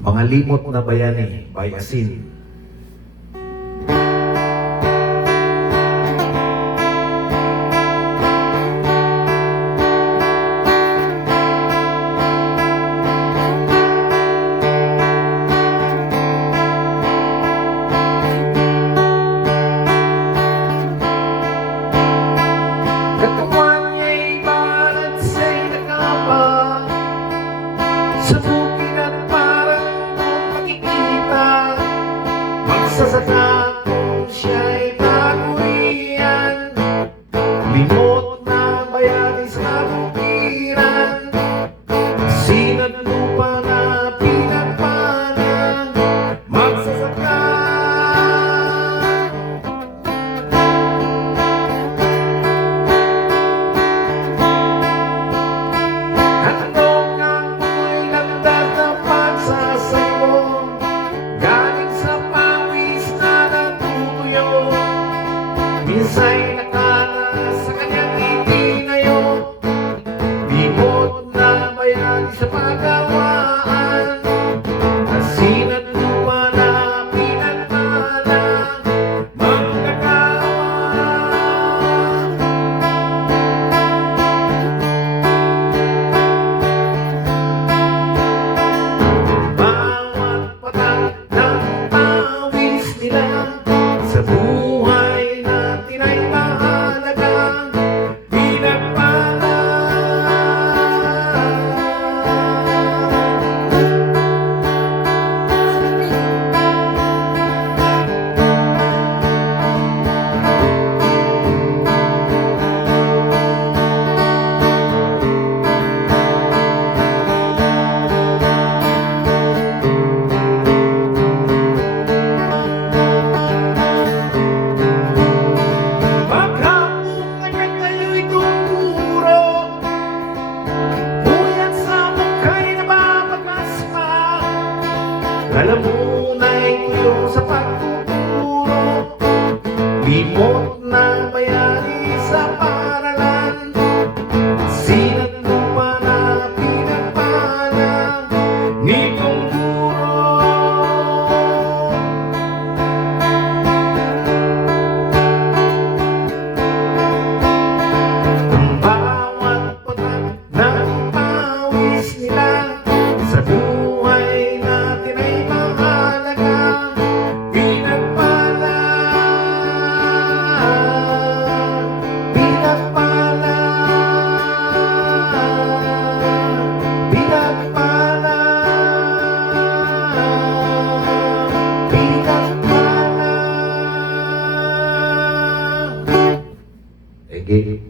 Mga limot na bayani by Asin. Katawan niya'y parang sa'y nakapa sa bukid at parang doon makikita magsasaka kung siya'y tagurian. Limot na bayani sa bukiran, asin at lupa na pinagpala magsasaka. Minsa'y nakana sa kanyang itinayo, limot na bayani sa pagawaan, asin at lupa na pinagmana magkakawa. Bawat patak ng pawis nila sa buhay natin ay mahalagang pinagpala. Lalamunay tuyo sa pagtuturo, limot na bayani sa paralan, asin at lupa na pinagpala nitong guro. Ang bawat patak ng pawis nila sa buhay natin ay mahalagang pinagpala. Pinagpala. Pinagpala. Pinagpala. Ege.